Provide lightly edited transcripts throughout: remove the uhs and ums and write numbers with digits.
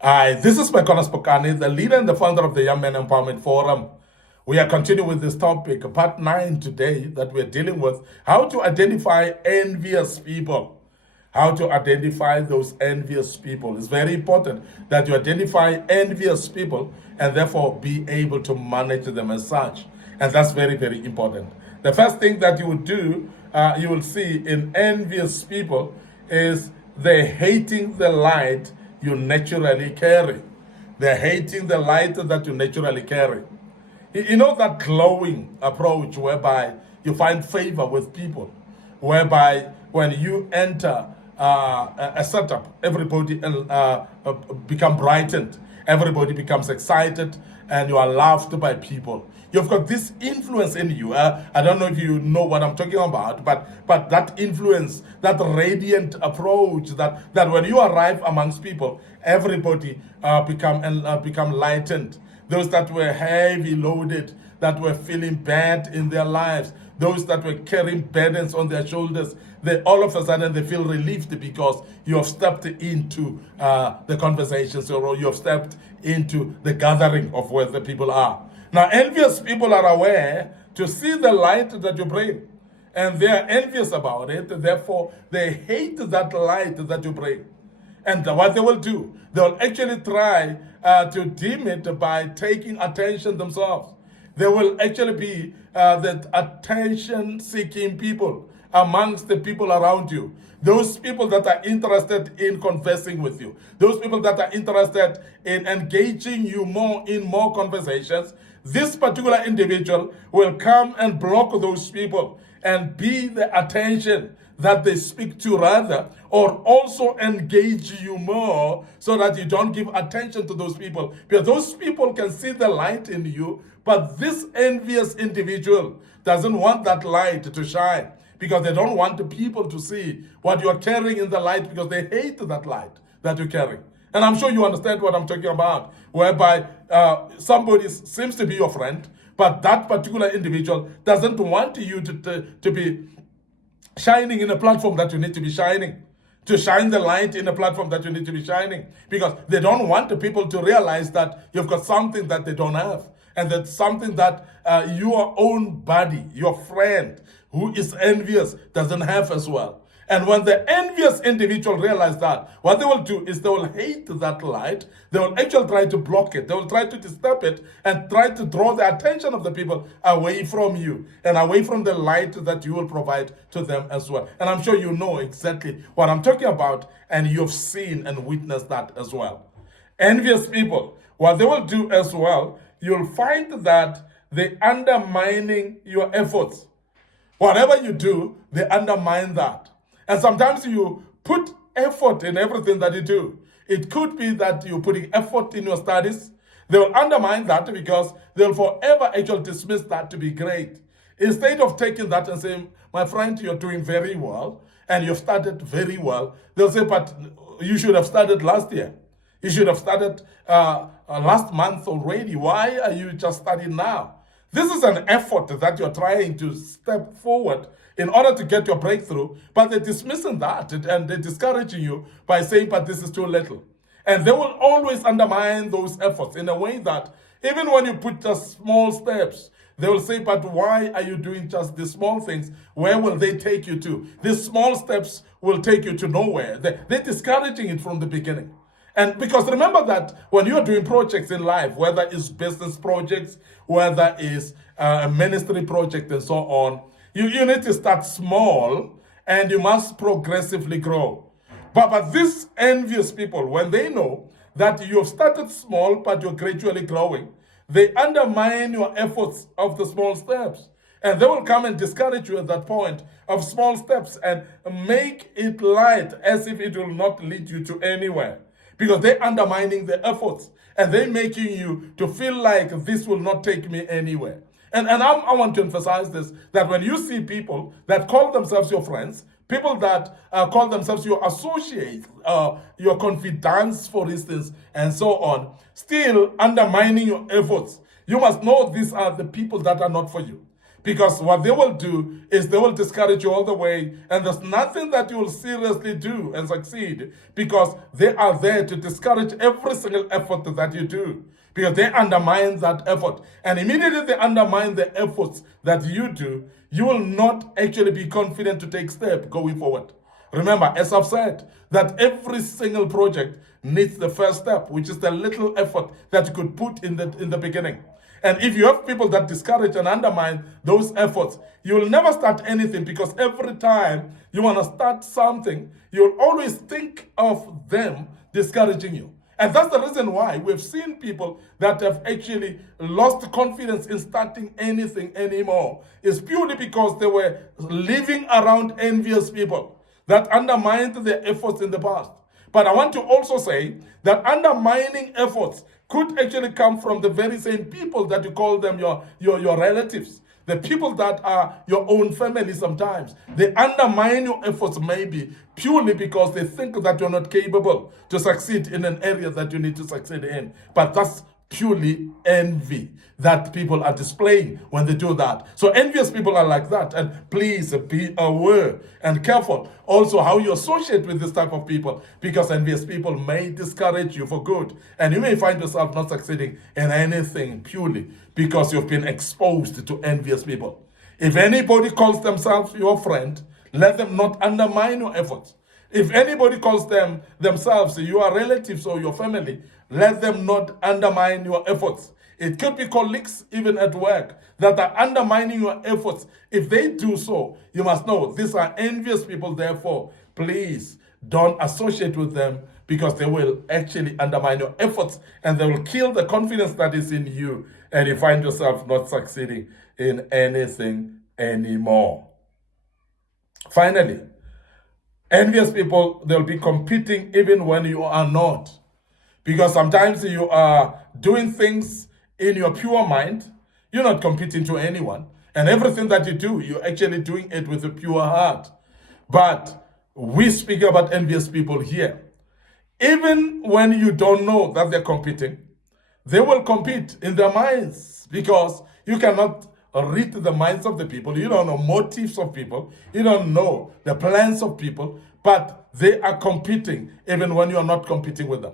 Hi, this is MIcornus Phokane, the leader and the founder of the Young Men Empowerment Forum. We are continuing with this topic, part 9 today, that we're dealing with how to identify envious people. How to identify those envious people. It's very important that you identify envious people and therefore be able to manage them as such. And that's very, very important. The first thing that you would do, you will see in envious people is they're hating the light you naturally carry. They're hating the light that you naturally carry. You know that glowing approach whereby you find favor with people, whereby when you enter a setup, everybody become brightened, everybody becomes excited, and you are loved by people. You've got this influence in you. I don't know if you know what I'm talking about, but that influence, that radiant approach, that when you arrive amongst people, everybody become lightened. Those that were heavy loaded, that were feeling bad in their lives, those that were carrying burdens on their shoulders, they all of a sudden they feel relieved because you have stepped into the conversations, or you have stepped into the gathering of where the people are. Now, envious people are aware to see the light that you bring, and they are envious about it. Therefore, they hate that light that you bring. And what they will do, they'll actually try to dim it by taking attention themselves. They will actually be the attention-seeking people amongst the people around you. Those people that are interested in conversing with you. Those people that are interested in engaging you more in more conversations. This particular individual will come and block those people and be the attention that they speak to rather, or also engage you more so that you don't give attention to those people. Because those people can see the light in you, but this envious individual doesn't want that light to shine because they don't want the people to see what you are carrying in the light because they hate that light that you carry. And I'm sure you understand what I'm talking about, whereby somebody seems to be your friend, but that particular individual doesn't want you to be shining in a platform that you need to be shining, to shine the light in a platform that you need to be shining, because they don't want the people to realize that you've got something that they don't have, and that's something that your own buddy, your friend who is envious doesn't have as well. And when the envious individual realize that, what they will do is they will hate that light. They will actually try to block it. They will try to disturb it and try to draw the attention of the people away from you and away from the light that you will provide to them as well. And I'm sure you know exactly what I'm talking about, and you've seen and witnessed that as well. Envious people, what they will do as well, you'll find that they're undermining your efforts. Whatever you do, they undermine that. And sometimes you put effort in everything that you do. It could be that you're putting effort in your studies. They will undermine that because they'll forever actually dismiss that to be great. Instead of taking that and saying, my friend, you're doing very well, and you've started very well, they'll say, but you should have started last year. You should have started last month already. Why are you just starting now? This is an effort that you're trying to step forward in order to get your breakthrough, but they're dismissing that and they're discouraging you by saying, but this is too little. And they will always undermine those efforts in a way that even when you put just small steps, they will say, but why are you doing just these small things? Where will they take you to? These small steps will take you to nowhere. They're discouraging it from the beginning. And because remember that when you're doing projects in life, whether it's business projects, whether it's a ministry project and so on, you need to start small and you must progressively grow. But these envious people, when they know that you have started small but you're gradually growing, they undermine your efforts of the small steps. And they will come and discourage you at that point of small steps and make it light as if it will not lead you to anywhere. Because they're undermining the efforts and they're making you to feel like this will not take me anywhere. And I want to emphasize this, that when you see people that call themselves your friends, people that call themselves your associates, your confidants, for instance, and so on, still undermining your efforts, you must know these are the people that are not for you. Because what they will do is they will discourage you all the way, and there's nothing that you will seriously do and succeed, because they are there to discourage every single effort that you do, because they undermine that effort. And immediately they undermine the efforts that you do, you will not actually be confident to take steps going forward. Remember, as I've said, that every single project needs the first step, which is the little effort that you could put in the beginning. And if you have people that discourage and undermine those efforts, you will never start anything, because every time you want to start something, you'll always think of them discouraging you. And that's the reason why we've seen people that have actually lost confidence in starting anything anymore. It's purely because they were living around envious people that undermined their efforts in the past. But I want to also say that undermining efforts could actually come from the very same people that you call them your relatives. The people that are your own family sometimes. They undermine your efforts maybe purely because they think that you're not capable to succeed in an area that you need to succeed in. But that's purely envy that people are displaying when they do that. So envious people are like that. And please be aware and careful also how you associate with this type of people, because envious people may discourage you for good. And you may find yourself not succeeding in anything purely because you've been exposed to envious people. If anybody calls themselves your friend, let them not undermine your efforts. If anybody calls themselves your relatives or your family, let them not undermine your efforts. It could be colleagues even at work that are undermining your efforts. If they do so, you must know these are envious people. Therefore, please don't associate with them, because they will actually undermine your efforts and they will kill the confidence that is in you, and you find yourself not succeeding in anything anymore. Finally, envious people, they'll be competing even when you are not. Because sometimes you are doing things in your pure mind. You're not competing to anyone. And everything that you do, you're actually doing it with a pure heart. But we speak about envious people here. Even when you don't know that they're competing, they will compete in their minds, because you cannot read the minds of the people. You don't know motives of people. You don't know the plans of people, but they are competing even when you're not competing with them.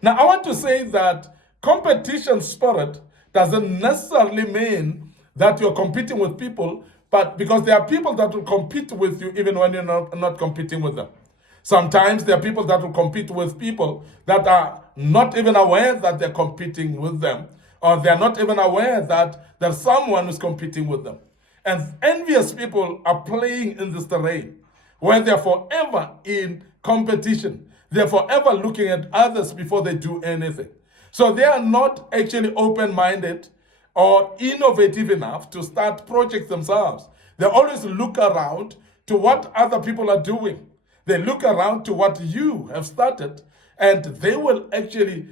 Now, I want to say that competition spirit doesn't necessarily mean that you're competing with people, but because there are people that will compete with you even when you're not competing with them. Sometimes there are people that will compete with people that are not even aware that they're competing with them, or they're not even aware that there's someone who's competing with them. And envious people are playing in this terrain where they're forever in competition. They're forever looking at others before they do anything. So they are not actually open-minded or innovative enough to start projects themselves. They always look around to what other people are doing. They look around to what you have started, and they will actually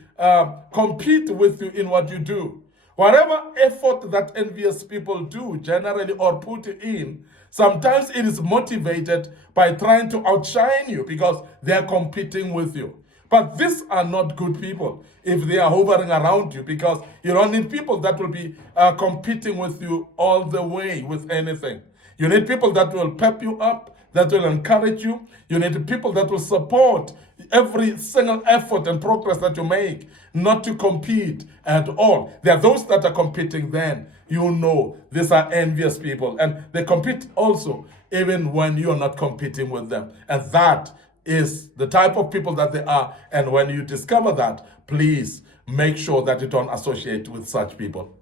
compete with you in what you do. Whatever effort that envious people do generally or put in, sometimes it is motivated by trying to outshine you because they are competing with you. But these are not good people if they are hovering around you, because you don't need people that will be competing with you all the way with anything. You need people that will pep you up, that will encourage you. You need people that will support every single effort and progress that you make, not to compete at all. There are those that are competing, then you know these are envious people, and they compete also even when you're not competing with them. And that is the type of people that they are. And when you discover that, please make sure that you don't associate with such people.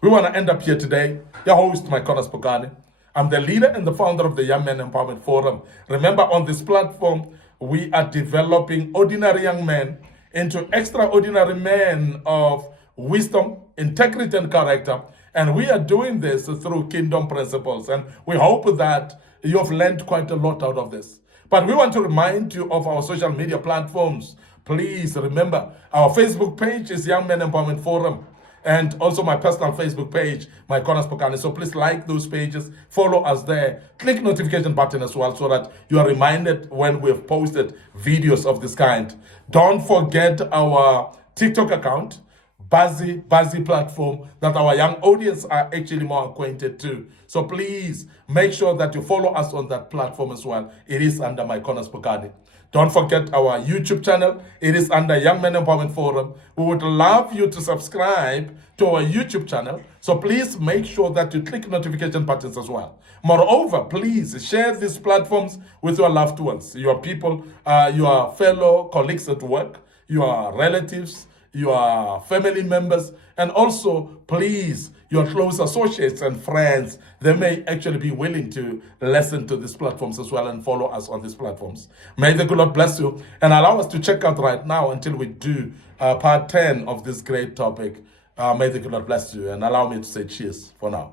We want to end up here today. Your host, MIcornus Phokane. I'm the leader and the founder of the Young Men Empowerment Forum. Remember, on this platform, we are developing ordinary young men into extraordinary men of wisdom, integrity, and character. And we are doing this through kingdom principles. And we hope that you have learned quite a lot out of this. But we want to remind you of our social media platforms. Please remember, our Facebook page is Young Men Empowerment Forum. And also my personal Facebook page, MIcornus Phokane. So please like those pages, follow us there, click notification button as well, so that you are reminded when we have posted videos of this kind. Don't forget our TikTok account, buzzy platform that our young audience are actually more acquainted to. So please make sure that you follow us on that platform as well. It is under MIcornus Phokane. Don't forget our YouTube channel. It is under Young Men Empowerment Forum. We would love you to subscribe to our YouTube channel. So please make sure that you click notification buttons as well. Moreover, please share these platforms with your loved ones, your people, your fellow colleagues at work, your relatives, your family members, and also, please, your close associates and friends. They may actually be willing to listen to these platforms as well and follow us on these platforms. May the good Lord bless you and allow us to check out right now until we do part 10 of this great topic. May the good Lord bless you and allow me to say cheers for now.